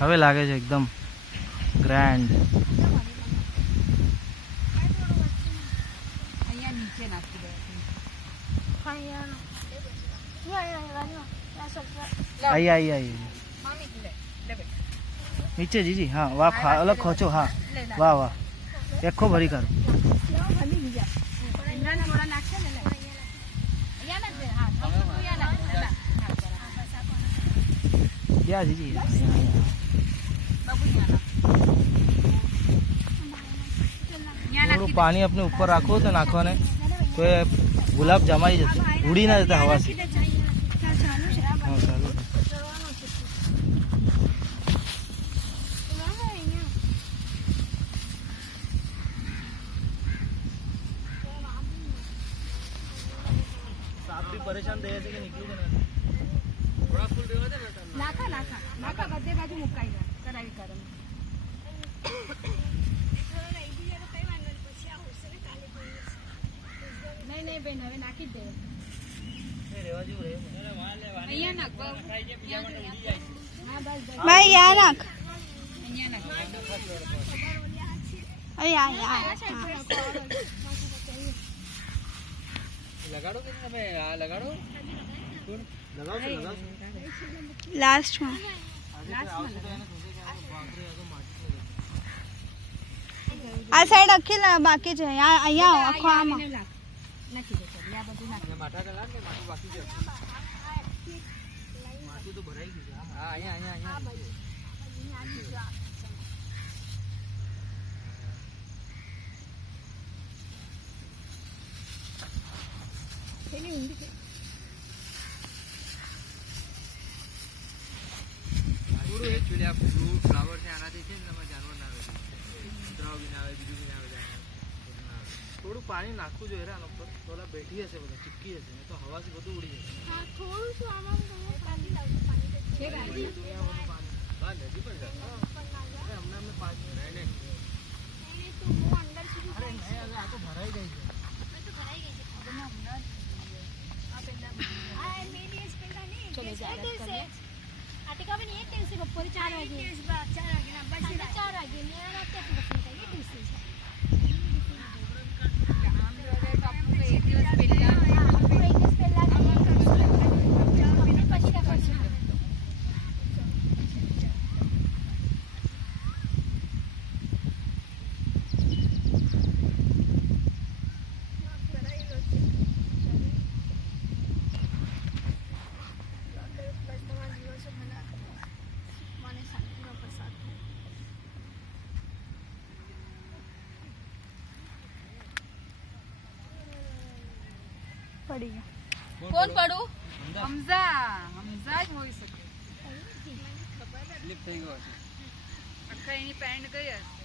હવે લાગે છે એકદમ ગ્રાન્ડ. અહીંયા નીચે નાખી દે. आई नीचे जीजी. हाँ वाह अलग खोचो. हाँ वाह वाह देखो भरी करो. क्या जीजी थोड़ું पानी अपने ऊपर રાખો તો નાખવાને તો એ ગુલાબ જમાઈ જશે, ઉડી ના જતા હવાથી. હા ચાલો. સાપ भी परेशान दे છે કે નીકળ્યું કે ના થોડા ફૂલ દેવા દે નાખા નાખા નાખા બધે બાજુ મુકાઈ જાય કરાવી કરો. નહીં નહીં બેન હવે નાખી જ દે. રેવા જેવું રહે. અહીંયા નાખ ભાઈ યાર નાખ. અહીંયા નાખ. લગાડો કે તમે આ લગાડો. લગાવશો લગાવશો લાસ્ટમાં આ સાઈડ આખી બાકી છે. અહીંયા આખો આમાં નાખી દે. આ બધું નાખી. માથા કલાક ને માથું બાકી છે. માથું તો ભરાઈ ગયું છે. હા અહીંયા અહીંયા અહીંયા થોડું એક જોડે આ ફ્રૂટ ફ્લાવર છે આનાથી છે ને તમારે જાનવર ના આવે, કૂતરાઓ બી ના આવે, બીજું બી ના આવે, થોડું પાણી નાખવું જોઈએ આના ઉપર. તો ઓલા બેઠી હશે, બધા ચીપકી હશે, તો હવાથી બધું ઉડી જશે. નદી પણ જાય અમને અમને 5 મિનિટ આ તો ભરાઈ ગઈ છે. आटिका भी नहीं है 3 से बपोर 4 वागे 4 वागे ना बस 4 वागे मेरा रात के पसंद है ये दूसरी है. આમ રોડે તો આપણું તો એક દિવસ પહેલા पूरा एक दिन पहला પછી का करશું. પડી ગયો. કોણ પડું? હમઝા જ હોઈ શકે. સ્લીપ થઈ ગયો છે. આખા એની પેન્ટ ગઈ હશે.